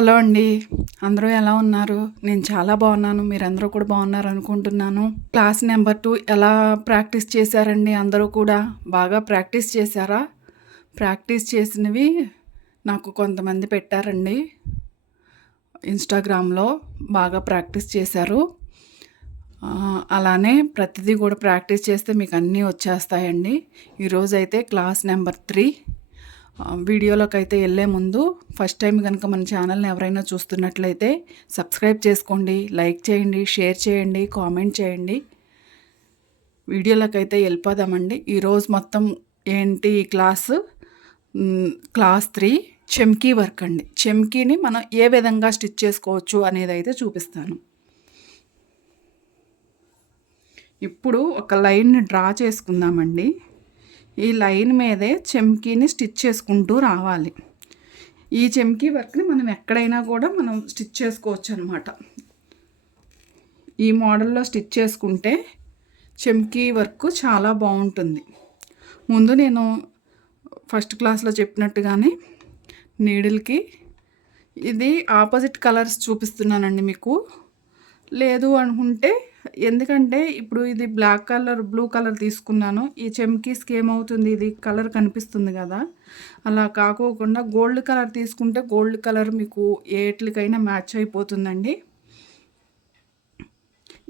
Hello అండి. అందరూ ఎలా ఉన్నారు? నేను చాలా బాగున్నాను. మీరందరూ కూడా బాగున్నారు అనుకుంటున్నాను. క్లాస్ నెంబర్ టూ ఎలా ప్రాక్టీస్ చేశారండి? అందరూ కూడా బాగా ప్రాక్టీస్ చేశారా? ప్రాక్టీస్ చేసినవి నాకు కొంతమంది పెట్టారండి. ఇన్స్టాగ్రామ్లో బాగా ప్రాక్టీస్ చేశారు. అలానే ప్రతిదీ కూడా ప్రాక్టీస్ చేస్తే మీకు అన్నీ వచ్చేస్తాయండి. ఈరోజైతే క్లాస్ నెంబర్ త్రీ. వీడియోలోకి అయితే వెళ్ళే ముందు ఫస్ట్ టైం కనుక మన ఛానల్ని ఎవరైనా చూస్తున్నట్లయితే సబ్స్క్రైబ్ చేసుకోండి లైక్ చేయండి షేర్ చేయండి కామెంట్ చేయండి. వీడియోలోకి అయితే వెళ్ళిపోదామండి ఈరోజు మొత్తం ఏంటి క్లాసు? క్లాస్ త్రీ చెమ్కీ వర్క్ అండి. చెమ్కీని మనం ఏ విధంగా స్టిచ్ చేసుకోవచ్చు అనేది అయితే చూపిస్తాను. ఇప్పుడు ఒక లైన్ని డ్రా చేసుకుందామండి. ఈ లైన్ మీదే చెమ్కీని స్టిచ్ చేసుకుంటూ రావాలి. ఈ చెమ్కీ వర్క్ని మనం ఎక్కడైనా కూడా మనం స్టిచ్ చేసుకోవచ్చు అనమాట ఈ మోడల్లో స్టిచ్ చేసుకుంటే చెమ్కీ వర్క్ చాలా బాగుంటుంది. ముందు నేను ఫస్ట్ క్లాస్లో చెప్పినట్టుగానే నీడిల్కి ఇది ఆపోజిట్ కలర్స్ చూపిస్తున్నానండి మీకు. లేదు అనుకుంటే ఎందుకంటే ఇప్పుడు ఇది బ్లాక్ కలర్ బ్లూ కలర్ తీసుకున్నాను. ఈ చెమ్కీస్కి ఏమవుతుంది ఇది కలర్ కనిపిస్తుంది కదా. అలా కాకోకుండా గోల్డ్ కలర్ తీసుకుంటే గోల్డ్ కలర్ మీకు ఏట్లకైనా మ్యాచ్ అయిపోతుందండి.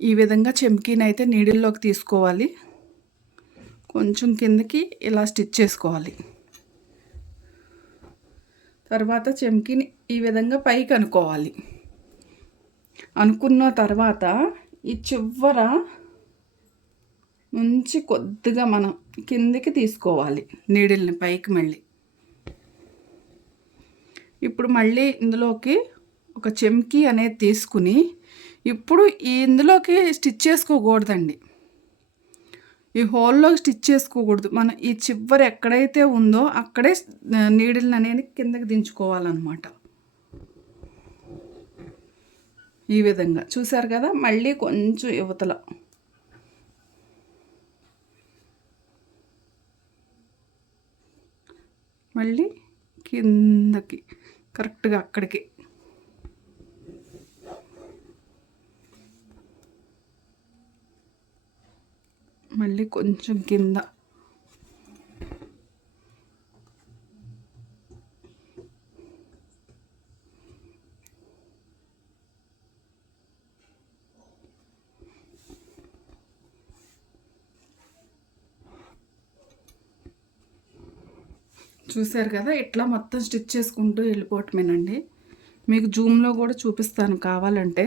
ఈ విధంగా చెమ్కీని అయితే నీడిల్లోకి తీసుకోవాలి. కొంచెం కిందకి ఇలా స్టిచ్ చేసుకోవాలి. తర్వాత చెమ్కీని ఈ విధంగా పైకి అనుకోవాలి. అనుకున్న తర్వాత ఈ చివర నుంచి కొద్దిగా మనం కిందికి తీసుకోవాలి నీడిల్ని పైకి మళ్ళీ. ఇప్పుడు మళ్ళీ ఇందులోకి ఒక చెమ్కీ అనేది తీసుకుని ఇప్పుడు ఈ ఇందులోకి స్టిచ్ చేసుకోకూడదండి. ఈ హోల్లో స్టిచ్ చేసుకోకూడదు. మనం ఈ చివరి ఎక్కడైతే ఉందో అక్కడే నీడిల్ని అనేది కిందకి దించుకోవాలన్నమాట. ఈ విధంగా. చూశారు కదా? మళ్ళీ కొంచెం యువతల మళ్ళీ కిందకి. కరెక్ట్గా అక్కడికి. మళ్ళీ కొంచెం కింద. చూశారు కదా ఇట్లా మొత్తం స్టిచ్ చేసుకుంటూ వెళ్ళిపోవటమేనండి. మీకు జూమ్లో కూడా చూపిస్తాను కావాలంటే.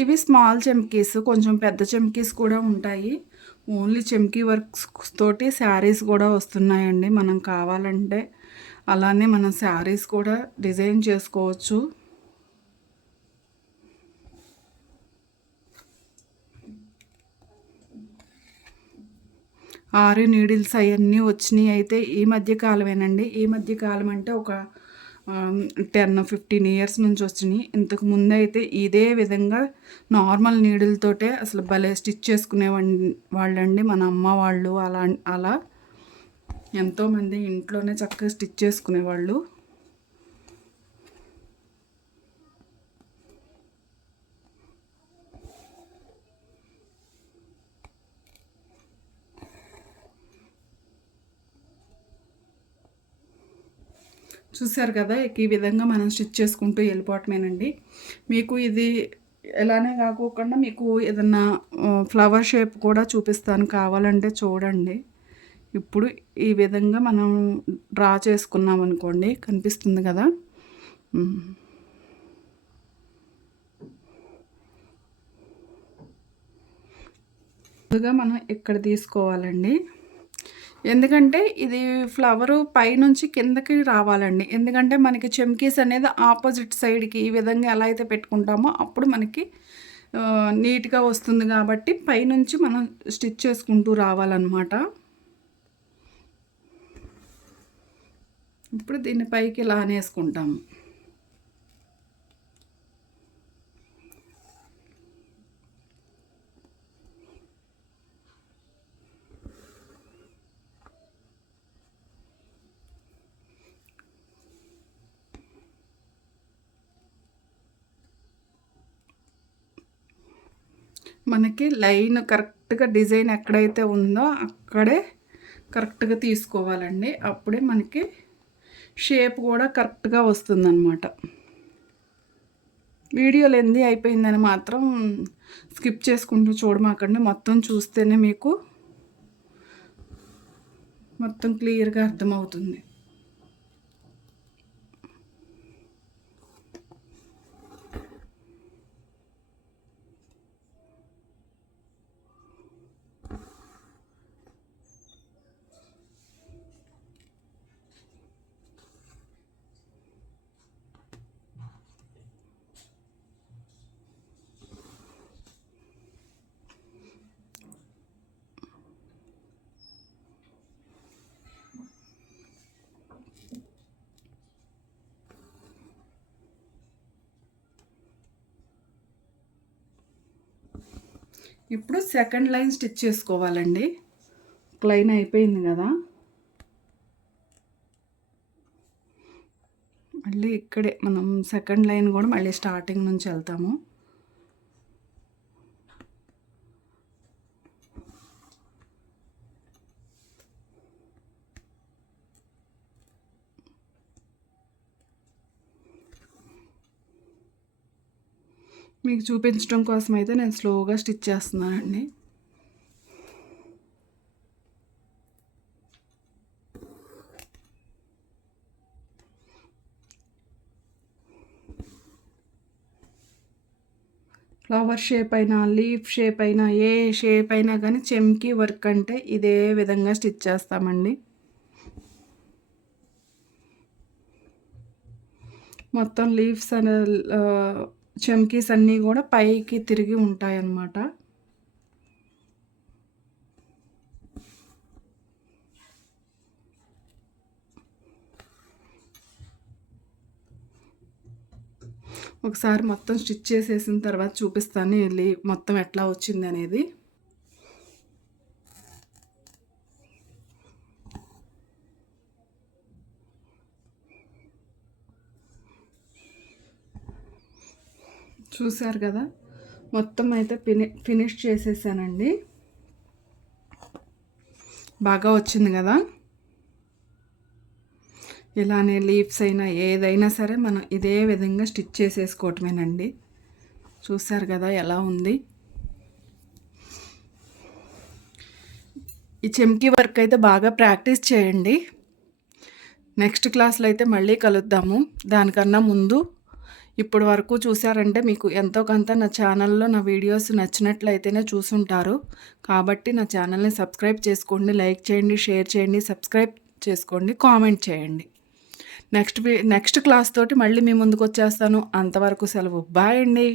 ఇవి స్మాల్ చెమ్కీస్ కొంచెం పెద్ద చెమ్కీస్ కూడా ఉంటాయి. ఓన్లీ చెమ్కీ వర్క్స్ తోటి శారీస్ కూడా వస్తున్నాయండి. మనం కావాలంటే అలానే మనం శారీస్ కూడా డిజైన్ చేసుకోవచ్చు. ఆరు నీడిల్స్ అవన్నీ వచ్చినాయి అయితే ఈ మధ్య కాలమేనండి. ఈ మధ్య కాలం అంటే ఒక టెన్ ఫిఫ్టీన్ ఇయర్స్ నుంచి వచ్చినాయి. ఇంతకు ముందు అయితే ఇదే విధంగా నార్మల్ నీడిల్తోటే అసలు భలే స్టిచ్ చేసుకునే వాళ్ళండి మన అమ్మ వాళ్ళు అలా అలా ఎంతోమంది ఇంట్లోనే చక్కగా స్టిచ్ చేసుకునేవాళ్ళు. చూసారు కదా ఈ విధంగా మనం స్టిచ్ చేసుకుంటూ వెళ్ళిపోవటమేనండి. మీకు ఇది ఎలానే కాకోకుండా మీకు ఏదన్నా ఫ్లవర్ షేప్ కూడా చూపిస్తాను. కావాలంటే చూడండి. ఇప్పుడు ఈ విధంగా మనం డ్రా చేసుకున్నాం అనుకోండి కనిపిస్తుంది కదా? ముందుగా మనం ఇక్కడ తీసుకోవాలండి? ఎందుకంటే ఇది ఫ్లవరు పైనుంచి కిందకి రావాలండి. ఎందుకంటే మనకి చెమ్కీస్ అనేది ఆపోజిట్ సైడ్కి ఈ విధంగా ఎలా అయితే పెట్టుకుంటామో అప్పుడు మనకి నీట్గా వస్తుంది కాబట్టి పైనుంచి మనం స్టిచ్ చేసుకుంటూ రావాలన్నమాట. ఇప్పుడు దీన్ని పైకి ఇలా అనేసుకుంటాము. మనకి లైన్ కరెక్ట్గా డిజైన్ ఎక్కడైతే ఉందో అక్కడే కరెక్ట్గా తీసుకోవాలండి. అప్పుడే మనకి షేప్ కూడా కరెక్ట్గా వస్తుందన్నమాట. వీడియో లెంది అయిపోయిందని మాత్రం స్కిప్ చేసుకుంటూ చూడమాకండి. మొత్తం చూస్తేనే మీకు మొత్తం క్లియర్గా అర్థమవుతుంది. ఇప్పుడు సెకండ్ లైన్ స్టిచ్ చేసుకోవాలండి. ఒక లైన్ అయిపోయింది కదా. మళ్ళీ ఇక్కడే మనం సెకండ్ లైన్ కూడా మళ్ళీ స్టార్టింగ్ నుంచి వెళ్తాము. మీకు చూపించడం కోసం అయితే నేను స్లోగా స్టిచ్ చేస్తున్నానండి. ఫ్లవర్ షేప్ అయినా లీఫ్ షేప్ అయినా ఏ షేప్ అయినా కానీ చెమ్కి వర్క్ అంటే ఇదే విధంగా స్టిచ్ చేస్తామండి. మొత్తం లీవ్స్ అనే చమ్కీస్ అన్నీ కూడా పైకి తిరిగి ఉంటాయన్నమాట. ఒకసారి మొత్తం స్టిచ్ చేసేసిన తర్వాత చూపిస్తాను వెళ్ళి మొత్తం ఎట్లా వచ్చింది అనేది చూసారు కదా? మొత్తం అయితే ఫిని ఫినిష్ చేసేసానండి. బాగా వచ్చింది కదా? ఇలానే లీవ్స్ అయినా ఏదైనా సరే మనం ఇదే విధంగా స్టిచ్ చేసేసుకోవటమేనండి. చూసారు కదా ఎలా ఉంది? ఈ చెమ్కి వర్క్ అయితే బాగా ప్రాక్టీస్ చేయండి. నెక్స్ట్ క్లాస్లో అయితే మళ్ళీ కలుద్దాము. దానికన్నా ముందు ఇప్పటి వరకు చూసారంటే మీకు ఎంతో కొంత నా ఛానల్లో నా వీడియోస్ నచ్చినట్లయితేనే చూసుంటారు. కాబట్టి నా ఛానల్ని సబ్స్క్రైబ్ చేసుకోండి లైక్ చేయండి షేర్ చేయండి సబ్స్క్రైబ్ చేసుకోండి కామెంట్ చేయండి. నెక్స్ట్ నెక్స్ట్ క్లాస్ తోటి మళ్ళీ మీ ముందుకు వచ్చేస్తాను. అంతవరకు సెలవు. బాయ్ అండి.